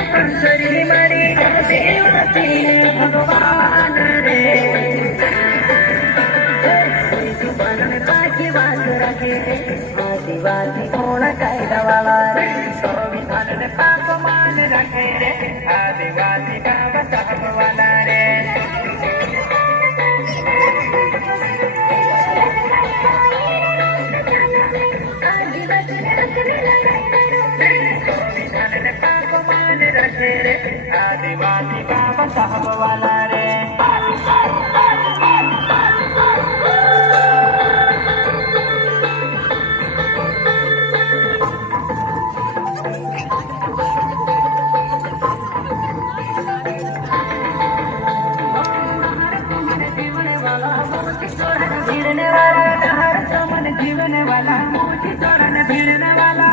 शरीर मरी देवती भगवान रे मन ताकि बात रखे आदिवासी होना कायदा वाला रे संविधान ने पाप मान रखे रे आदिवासी बाबा साहब वाला रे आदिवासी बाबा साहब वाला रे जीवने वाला हर मन जीवने वाला भिड़ने वाला